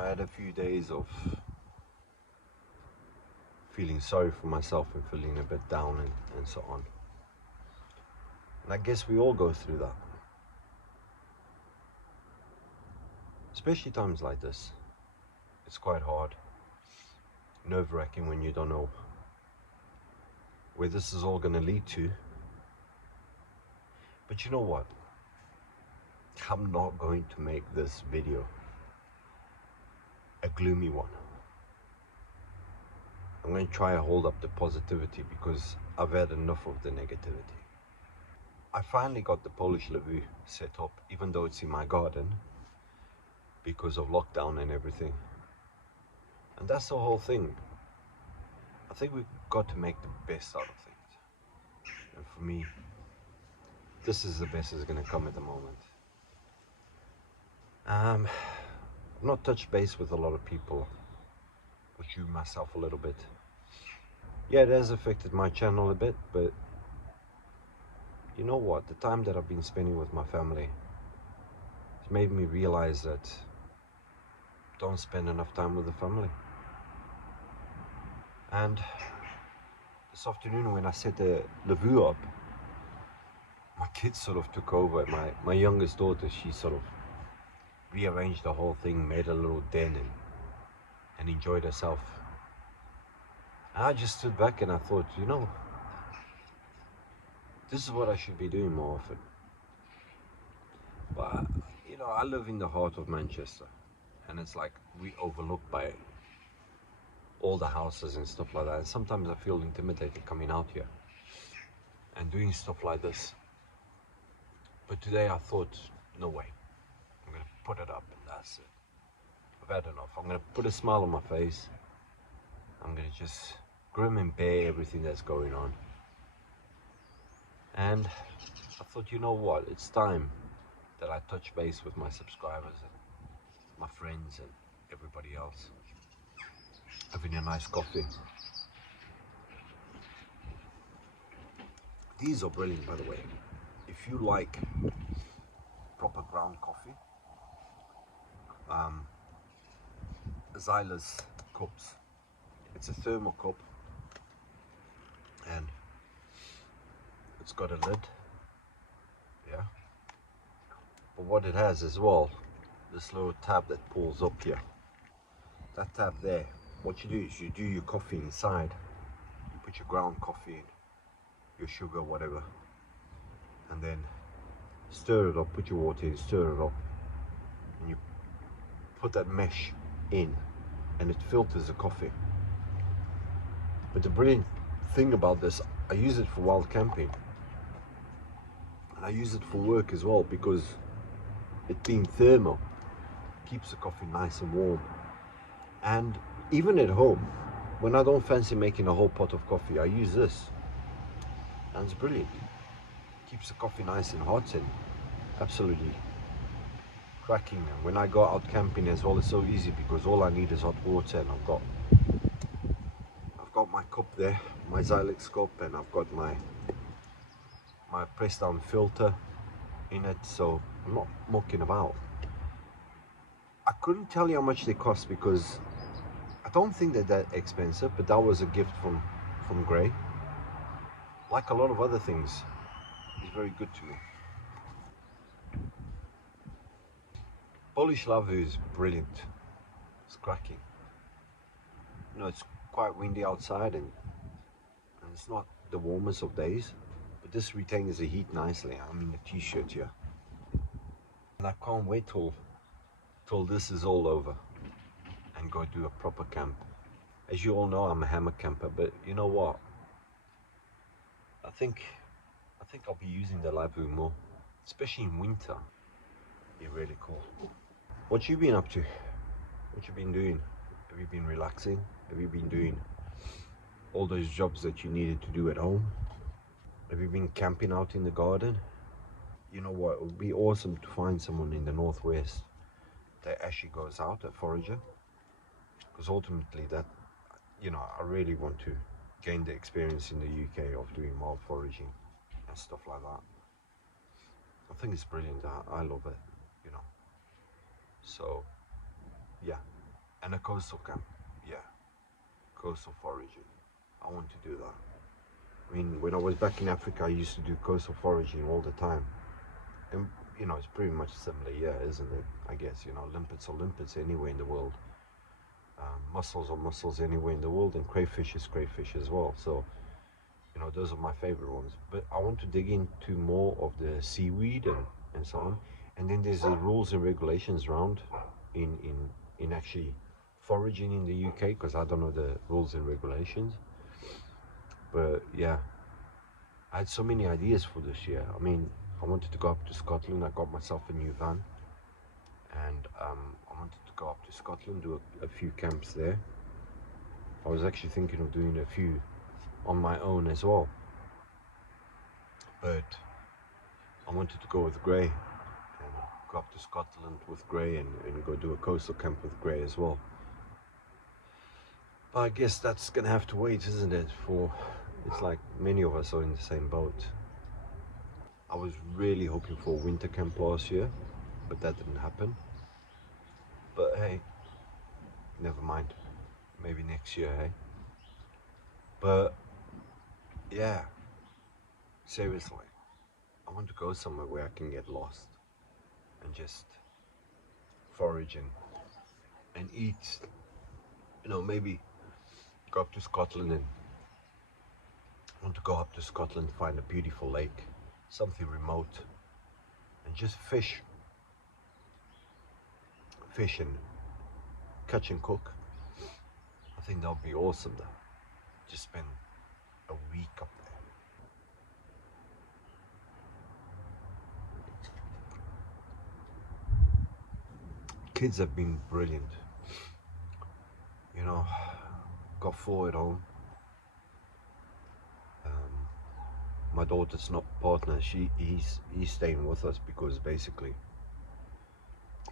I had a few days of feeling sorry for myself and feeling a bit down and so on. And I guess we all go through that. Especially times like this. It's quite hard, nerve-wracking when you don't know where this is all going to lead to. But you know what? I'm not going to make this video a gloomy one. I'm going to try to hold up the positivity because I've had enough of the negativity. I finally got the Polish LAVVU set up, even though it's in my garden because of lockdown and everything. And that's the whole thing. I think we've got to make the best out of things. And for me, this is the best that's going to come at the moment. I've not touched base with a lot of people, but you myself a little bit. Yeah, it has affected my channel a bit, but you know what? The time that I've been spending with my family has made me realize that I don't spend enough time with the family. And this afternoon when I set the LAVVU up, my kids sort of took over. My youngest daughter, she sort of rearranged the whole thing, made a little den and enjoyed herself. And I just stood back and I thought, you know, this is what I should be doing more often. But, you know, I live in the heart of Manchester, and it's like we overlooked by all the houses and stuff like that. And sometimes I feel intimidated coming out here and doing stuff like this. But today I thought, no way. I'm going to put it up and that's it. I've had enough. I'm going to put a smile on my face. I'm going to just grim and bear everything that's going on. And I thought, you know what? It's time that I touch base with my subscribers and my friends and everybody else. Having a nice coffee. These are brilliant, by the way. If you like proper ground coffee, Zyla's cups. It's a thermal cup and it's got a lid, yeah. But what it has as well, this little tab that pulls up here. That tab there, what you do is you do your coffee inside. You put your ground coffee in, your sugar, whatever, and then stir it up, put your water in, stir it up, and you put that mesh in and it filters the coffee. But the brilliant thing about this, I use it for wild camping and I use it for work as well because it being thermal keeps the coffee nice and warm. And even at home, when I don't fancy making a whole pot of coffee, I use this and it's brilliant. Keeps the coffee nice and hot and absolutely cracking. And when I go out camping as well, it's so easy because all I need is hot water, and I've got my cup there, my Zylex cup, and I've got my press down filter in it, so I'm not mucking about. I couldn't tell you how much they cost because I don't think they're that expensive, but that was a gift from Gray. Like a lot of other things, he's very good to me. Polish LAVVU is brilliant. It's cracking. You know, it's quite windy outside and it's not the warmest of days, but this retains the heat nicely. I'm in a t-shirt here. And I can't wait till this is all over and go do a proper camp. As you all know, I'm a hammock camper, but you know what? I think I'll be using the LAVVU more, especially in winter. Be really cool. What you been up to? What you been doing? Have you been relaxing? Have you been doing all those jobs that you needed to do at home? Have you been camping out in the garden? You know what? It would be awesome to find someone in the northwest that actually goes out, a forager, because ultimately that, you know, I really want to gain the experience in the UK of doing wild foraging and stuff like that. I think it's brilliant. I love it, you know. So yeah, And a coastal camp, yeah, coastal foraging. I want to do that. I mean, when I was back in Africa, I used to do coastal foraging all the time. And, you know, it's pretty much similar, yeah, isn't it? I guess, you know, limpets are limpets anywhere in the world. Mussels are mussels anywhere in the world, and crayfish is crayfish as well. So, you know, those are my favorite ones. But I want to dig into more of the seaweed and so on. And then there's the rules and regulations around in, in, in actually foraging in the UK, because I don't know the rules and regulations. But yeah, I had so many ideas for this year. I mean, I wanted to go up to Scotland. I got myself a new van, and I wanted to go up to Scotland, do a few camps there. I was actually thinking of doing a few on my own as well, but I wanted to go with Gray and go up to Scotland with Gray and go do a coastal camp with Gray as well. But I guess that's gonna have to wait, isn't it? For it's like many of us are in the same boat. I was really hoping for a winter camp last year, but that didn't happen. But hey, never mind. Maybe next year, hey? But yeah, seriously, I want to go somewhere where I can get lost and just forage and eat. You know, maybe go up to Scotland, and I want to go up to Scotland, find a beautiful lake, something remote, and just fish and catch and cook. I think that would be awesome though. Just spend a week up there. Kids have been brilliant. You know, got four at home. My daughter's not partner. He's staying with us because basically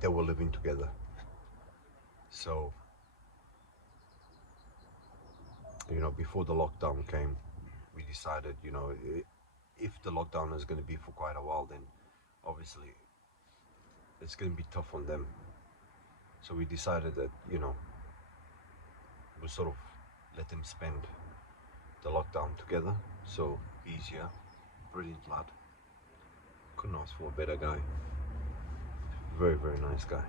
they were living together. So, you know, before the lockdown came, we decided, you know, if the lockdown is going to be for quite a while, then obviously it's going to be tough on them. So we decided that, you know, we'll sort of let them spend the lockdown together. So he's here, brilliant lad. Couldn't ask for a better guy. Very, very nice guy.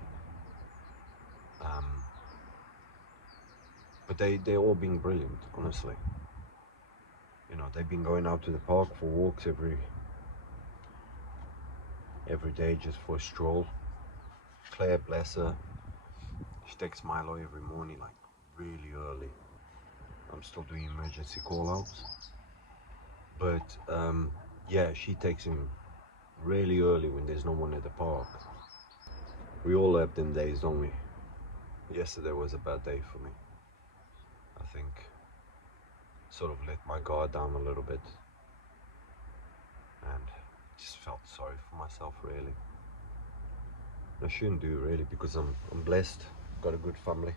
But they're all being brilliant, honestly. You know, they've been going out to the park for walks every day just for a stroll. Claire, bless her, she takes Milo every morning, like really early. I'm still doing emergency call-outs, but yeah, she takes him really early when there's no one at the park. We all have them days, don't we? Yesterday was a bad day for me. I think sort of let my guard down a little bit and just felt sorry for myself, really. I shouldn't do, really, because I'm blessed, got a good family,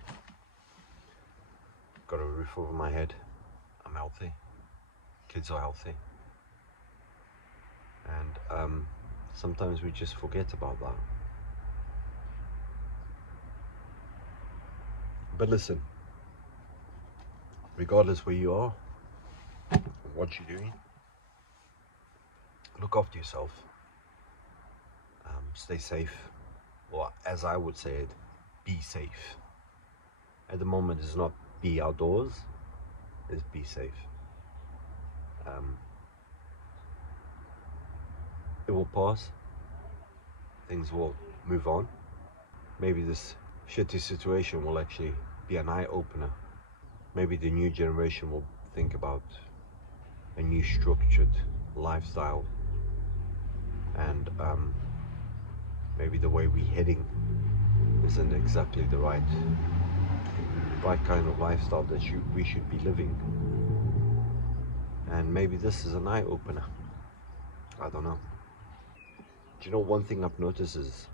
got a roof over my head, I'm healthy, kids are healthy, and sometimes we just forget about that. But listen, regardless where you are, what you're doing, look after yourself, stay safe, or as I would say it, be safe. At the moment, it's not be outdoors, it's be safe. It will pass, things will move on. Maybe this shitty situation will actually be an eye-opener. Maybe the new generation will think about a new structured lifestyle, and maybe the way we're heading isn't exactly the right kind of lifestyle that we should be living. And maybe this is an eye-opener. I don't know. Do you know, one thing I've noticed is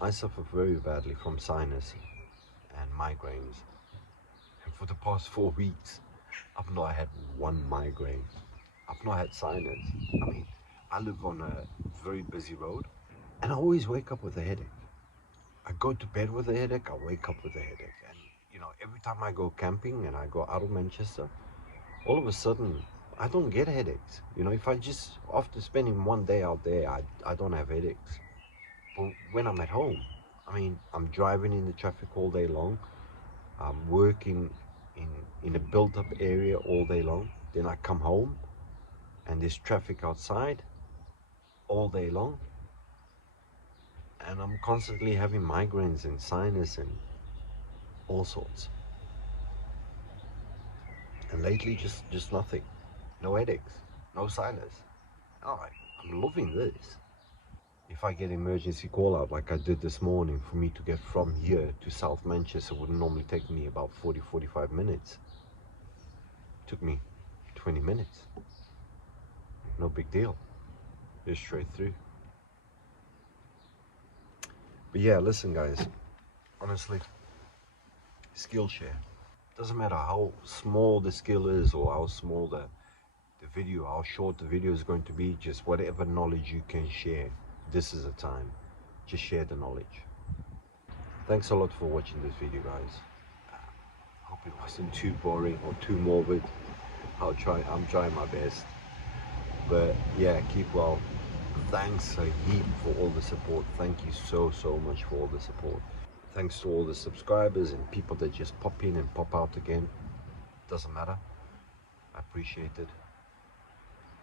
I suffer very badly from sinus and migraines. And for the past 4 weeks, I've not had one migraine. I've not had sinus. I mean, I live on a very busy road, and I always wake up with a headache. I go to bed with a headache, I wake up with a headache. And you know, every time I go camping and I go out of Manchester, all of a sudden I don't get headaches. You know, if I just, after spending one day out there, I don't have headaches. But when I'm at home, I mean, I'm driving in the traffic all day long. I'm working in a built-up area all day long. Then I come home and there's traffic outside all day long. And I'm constantly having migraines and sinus and all sorts. And lately, just nothing. No headaches, no sinus. Oh, I'm loving this. If I get emergency call out like I did this morning, for me to get from here to South Manchester would normally take me about 45 minutes. It took me 20 minutes. No big deal. Just straight through. But yeah, listen guys, honestly, Skillshare. Doesn't matter how small the skill is or how small the video, how short the video is going to be, just whatever knowledge you can share. This is the time. Just share the knowledge. Thanks a lot for watching this video, guys. Hope it wasn't too boring or too morbid. I'm trying my best. But yeah, keep well. Thanks a heap for all the support. Thank you so much for all the support. Thanks to all the subscribers and people that just pop in and pop out again. Doesn't matter. I appreciate it.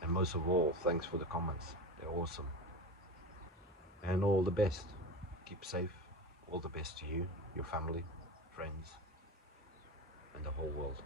And most of all, thanks for the comments. They're awesome. And all the best. Keep safe. All the best to you, your family, friends, and the whole world.